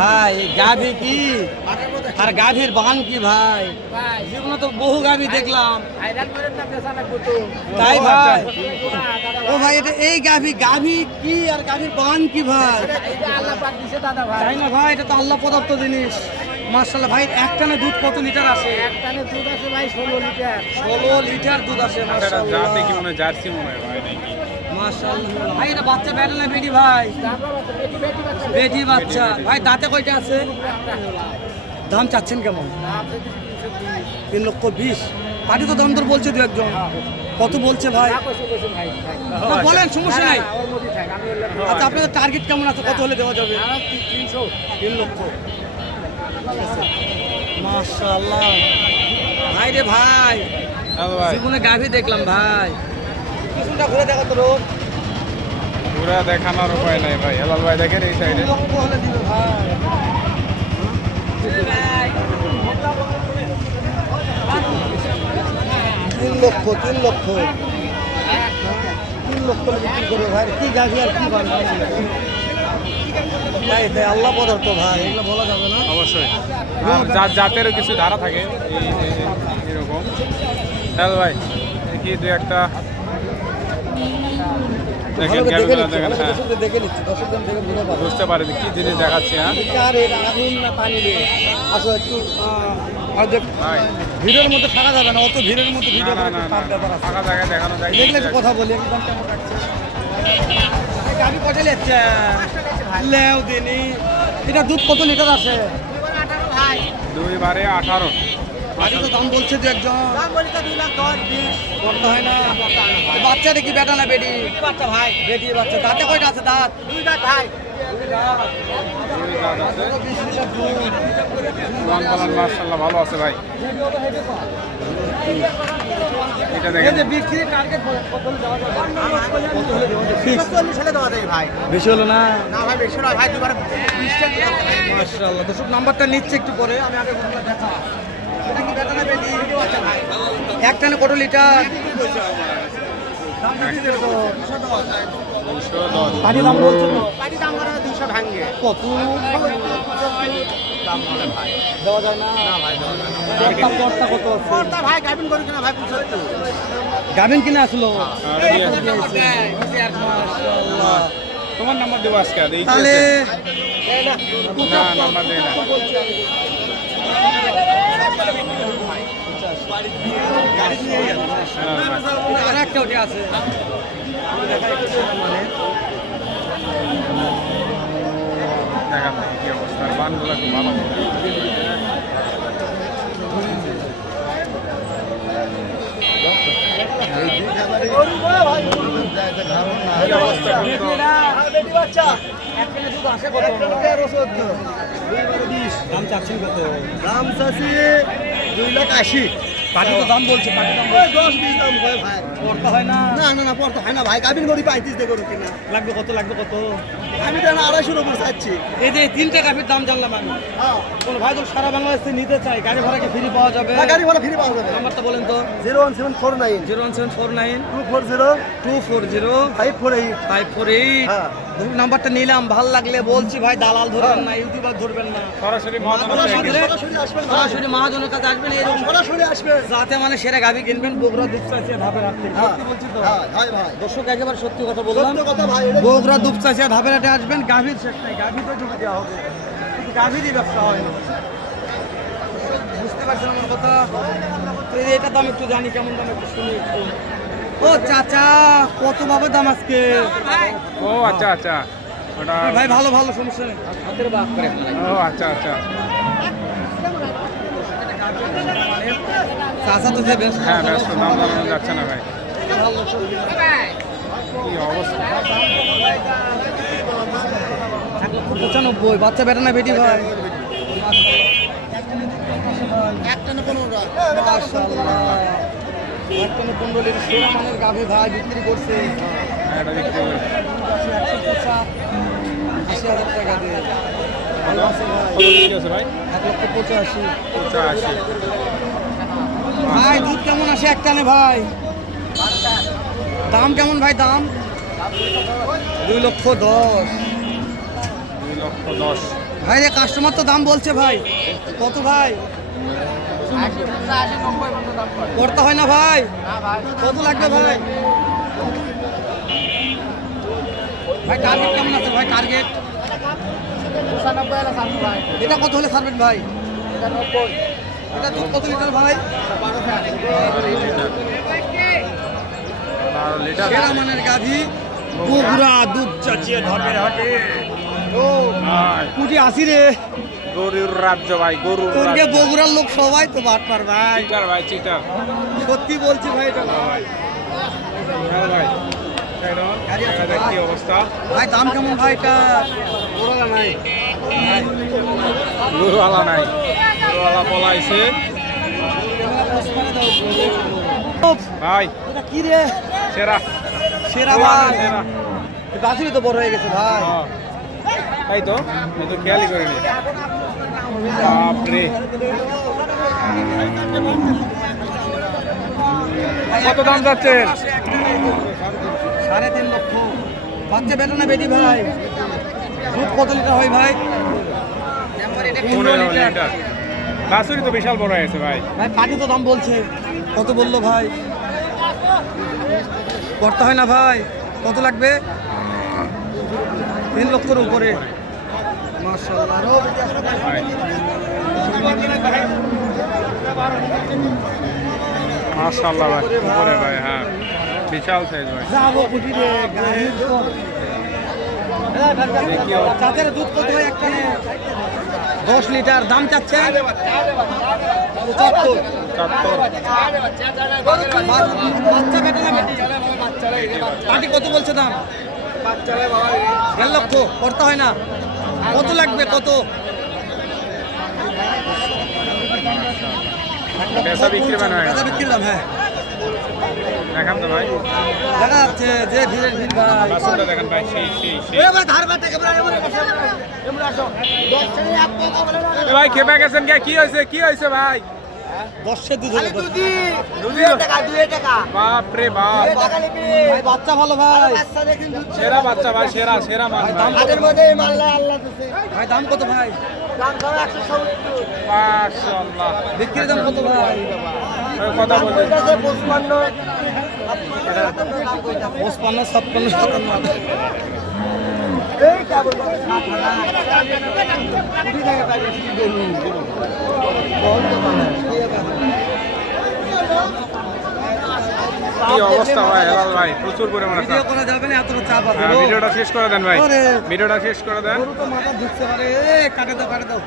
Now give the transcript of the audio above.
ভাই গাভী কি? আর গাভীর বান কি ভাই? জীবনে তো বহু গাভী দেখলাম। তাই ভাই? ও ভাই এটা এই গাভী গাভী কি আর গাভীর বান কি ভাই? তাই না ভাই? এটা তো আল্লাহ পদার্থ জিনিস। মার্শাল্লাহ ভাই একটানে দুধ কত লিটার আসে? ষোলো লিটার। দুধ আসে এটা মার্শাল্লাহ যা দেখি মনে হয়? জার্সি মনে হয় ভাই নাকি? ভাই এটা বাচ্চা বেটা না বেটি ভাই? বেটি বাচ্চা। ভাই দাঁতে কয়টা আছে? দাম চাচ্ছেন কেমন? তিন লক্ষ বিশ। পার্টি তো দাম দর বলছে দু একজন। কত বলছে ভাই? বলেন সমস্যা নাই। আচ্ছা আপনাদের টার্গেট কেমন আছে? কত হলে দেওয়া যাবে? তিন লক্ষ। মাশাআল্লাহ। ভাই রে ভাই ভাই। জীবনে গাভী দেখলাম ভাই। কিছুটা ঘুরে দেখো তো রোড পুরা দেখানোর উপায় নাই ভাই। হেলাল ভাই দেখেন এই সাইডে তিন লক্ষ তিন লক্ষ। তিন লক্ষ বিক্রি করবে ভাই। কি গাভী আর কি ভাই আল্লাহ পদার্থ ভাই। এগুলো বলা যাবে না। অবশ্যই। জাতেরও কিছু ধারা থাকে। এই এরকম। ভাই দেখি দু একটা দেখেন ক্যামেরা দেখেন হ্যাঁ। দেখে নিচ্ছি দর্শকদের দেখে বুঝতে পারব। বুঝতে পারে কি জিনিস দেখাচ্ছি হ্যাঁ। আগুন না পানি একটু ভিড়ের মধ্যে থাকা যাবে না অত ভিড়ের মধ্যে ভিডিও ব্যাপার আছে। জায়গায় দেখানো যায় দেখলে একটু কথা বলি একদম কেমন লাগছে? গাড়ি কত লেচ্ছে লেও দিনি। এটা দুধ কত লিটার আছে? দুই বারে আঠারো। তো দাম বলছে দু একজন। করতে হয় না। এই বাচ্চাটা কি বেটা না বেটি? বাচ্চা ভাই। বেটি বাচ্চা। দাঁতে কয়টা আছে? দাঁত? দুই দাঁত ভাই। ভালো আছে ভাই এটা দেখেন যে টার্গেট কত হলে দেওয়া যাবে? কত হলে দেওয়া যাবে ফিক্স ভাই। বেশি হলো না? না ভাই বেশি নয় ভাই দুবার মাশাআল্লাহ। দর্শক নাম্বারটা নিচ্ছে একটু পরে। আমি আগে দেখা। এটা কি বেটা না একটানে কত লিটার? পানি দাম বলছো তো? দাম করে দুশো ভাঙ্গে কত? দাম করে ভাই দেওয়া যায় না? কর্তা কর্তা কত কর্তা ভাই গাবিন করি কিনা ভাই পুষো একটু কিনা আসলো? তোমার নাম্বার দেবো আজকে আর এই কি তাহলে না নাম্বার দেয় না। ভাই। আর একটা কিন্তু দাম চাচ্ছেন কত? দাম চাষি দুই লাখ আশি। পাটি তো দাম বলছে পাটি দাম বলছে। দশ বিশ দাম হয় ভাই? করতে হয় না? না না না পড়তে হয় না ভাই। পাইতিস দে কিনা লাগবে কত লাগবে কত? আমি তো আড়াইশোর উপর চাচ্ছি। এই যে তিনটা কাপের দাম জানলাম আমি। হ্যাঁ। কোন ভাই তো সারা বাংলাদেশ থেকে নিতে চাই গাড়ি ভাড়া কি ফ্রি পাওয়া যাবে? গাড়ি ভাড়া ফ্রি পাওয়া যাবে। নাম্বারটা বলেন তো। Zero one seven four nine. Zero one seven four nine. Two four zero. Two four zero. Five four eight. Five four eight. হ্যাঁ নাম্বারটা নিলাম ভালো লাগলে বলছি ভাই দালাল ধরবেন না ইউটিউবার ধরবেন না। সরাসরি সরাসরি সরাসরি আসবেন সরাসরি মহাজনের কাছে আসবেন এরকম সরাসরি আসবেন। যাতে মানে সেরা গাভি কিনবেন বগুড়া দুপচাচিয়া ধাপের হাট হ্যাঁ সত্যি বলছি তো হ্যাঁ ভাই ভাই। দর্শক একেবারে সত্যি কথা বললাম। ভাই এটা বগুড়া দুপচাচিয়া ধাপের হাটে আসবেন গাভীর শেষ নাই গাভী তো ঢুকে দেওয়া হবে। গাভীরই ব্যবসা হয় না। বুঝতে পারছেন আমার কথা? তো এই দাম একটু জানি কেমন দাম একটু শুনি ও চাচা কত ভাবে দাম আজকে? ও আচ্ছা আচ্ছা। ওটা ভাই ভালো ভালো সমস্যা নেই। হাতের বাপ করে ও আচ্ছা আচ্ছা। চাচা তো যে ব্যস্ত। হ্যাঁ ব্যস্ত যাচ্ছে না ভাই। কি অবস্থা? এক পঁচানব্বই বাচ্চা বেটা না বেটি ভাই? একটা না পনেরো গাভী ভাই বিক্রি করছে। হ্যাঁ, আশি হাজার টাকা দিয়ে। এক লক্ষ পঁচাশি। পঁচাশি। ভাই দুধ কেমন আসে একটানে ভাই? দাম কেমন ভাই দাম? দুই লক্ষ দশ। দুই লক্ষ দশ। ভাই রে কাস্টমার তো দাম বলছে ভাই। কত ভাই? করতে হয় না ভাই? কত লাগবে ভাই? ভাই টার্গেট কেমন আছে ভাই টার্গেট এটা কত হলে ছাড়বেন ভাই? এটা দুধ কত লিটার ভাই? সেরা মানের গাভী দুধ চাচিয়ে হাটে ও কুটি আসি রে। গরুর রাজ্য ভাই গরুর তোরকে বগুড়ার লোক সবাই তো বাট পার ভাই। চিটার ভাই চিটার। সত্যি বলছি ভাই এটা ভাই হ্যাঁ ভাই। এটা কি অবস্থা? ভাই দাম কেমন ভাই এটা? নাই। গরুওয়ালা নাই। গরুওয়ালা পলাইছে। ভাই কি রে? সেরা। সেরা ভাই। তো বড় হয়ে গেছে ভাই। হ্যাঁ। তাই তো? এই তো খেয়ালই করিনি। বাপরে। কত দাম যাচ্ছেন সাড়ে তিন লক্ষ। বাচ্চা বেটা না বেটি ভাই? দুধ কত লিটার হয় ভাই? পনেরো লিটার। বাছুরি তো বিশাল বড় হয়েছে ভাই। ভাই পাটি তো দাম বলছে। কত বলল ভাই? করতে হয় না ভাই? কত লাগবে? তিন লক্ষের উপরে। মাশাল্লাহ ভাই উপরে ভাই হ্যাঁ। বিশাল সাইজ ভাই। দুধ কত হয় দশ লিটার দাম বাচ্চা পাটি কত বলছে দাম? দেড় লক্ষ করতে হয় না। কত লাগবে? কত? বিক্রি মানে। বেচা দাম হ্যাঁ। দেখান তো ভাই। দেখা যাচ্ছে যে ভিড়ের ভিড় ভাই। বাছুরটা দেখেন ভাই সেই সেই সেই। এ ভাই খেপে গেছেন কে? কি হয়েছে? কি হয়েছে ভাই? দশের দুধ হলো দশ। বাপ। ভাই বাচ্চা ভালো ভাই। সেরা বাচ্চা ভাই সেরা সেরা মান ভাই দাম কত? ভাই দাম কত ভাই? মাশাআল্লাহ। বিক্রির দাম কত ভাই? কথা বলতে পঁচপান্ন। ছাপ্পান্ন সাতান্ন। আঠান্ন। কি অবস্থা ভাই হেলাল ভাই প্রচুর পরিমাণে ভিডিও। করা যাবে না এত চাপ আছে হ্যাঁ। ভিডিওটা শেষ করে দেন ভাই। ভিডিওটা শেষ করে দেন গরু তো মাথা ঢুকছে আরে কাটে দাও কাটে দাও